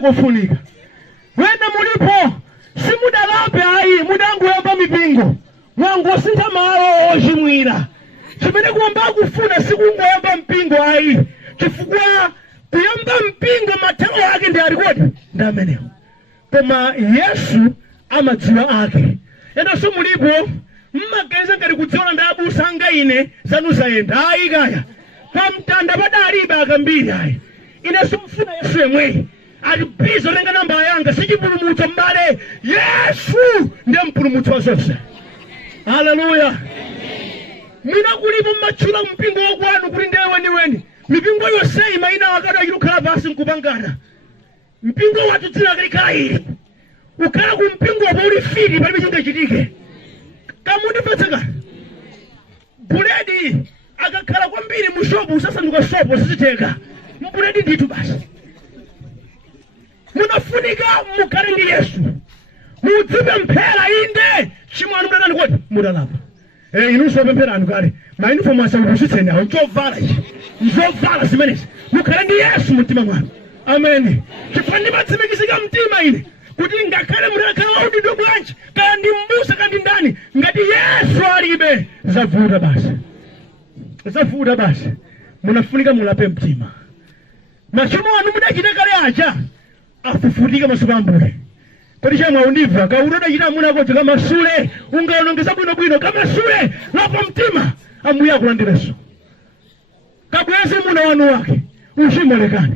kufunika. Wena mulipo simudalape ayi mudangu yamba mipingo. Mwangu sinta malo ojimwira. Chimene kuomba kufuna sikungo yamba mpingo ayi. Chifukwa kuyamba mpingo matao yake ndi alikodi ndamenewo. Koma Yesu amadziwa ake. Ena so mulipo mmageza ngati kudziona ndabusa ngaine zanusayenda ayi kaya. Pamtanda padaliba Kambiri ayi. Ine sumfuna Yesu yemwe. Alipizo lenga namba yanga sichipulumutso mbale. Yesu ndiye mpulumutso wa zonse. Haleluya. Mina kulipo machula mpingo wakwanu kuli ndewe weni. Mipingo yose imaina wakada yirukhala basi nkupangana. Mpingo watu dzina kalikhala ili. Ukhala kumpingo wapo uli fiti palibe chinga chitike. Kamundi patsaka. Buledi akakhala kwambiri mushopu usasanduka shopu siziteka. Mbuledi nditu basi. Munafunika mukhale ndi Yesu. Mudzipe mphera inde chimwanu mudani kodi mudalapa. Inunso pempherani kale. Ma uniform asangusitseni awo njovala ichi. Njovala zimenezi. Mukhale ndi Yesu mtima mwanu. Amen. Chifani matsimikizika mtima ine. Kuti ngakhale mutakhala udindo bwanji kandi mbusa kandi ndani ngati Yesu alibe zavuta basi. Zavuta basi. Munafunika mulape mtima. Machomo anu mudachita kale aja afufutika masubambule. Kodi chamwa undiva kauroda chita muna kocho kama sule ungaonongeza bwino kama sule lapa mtima amuya kulandireso. Kabwezi muna wanu wake ushimolekani.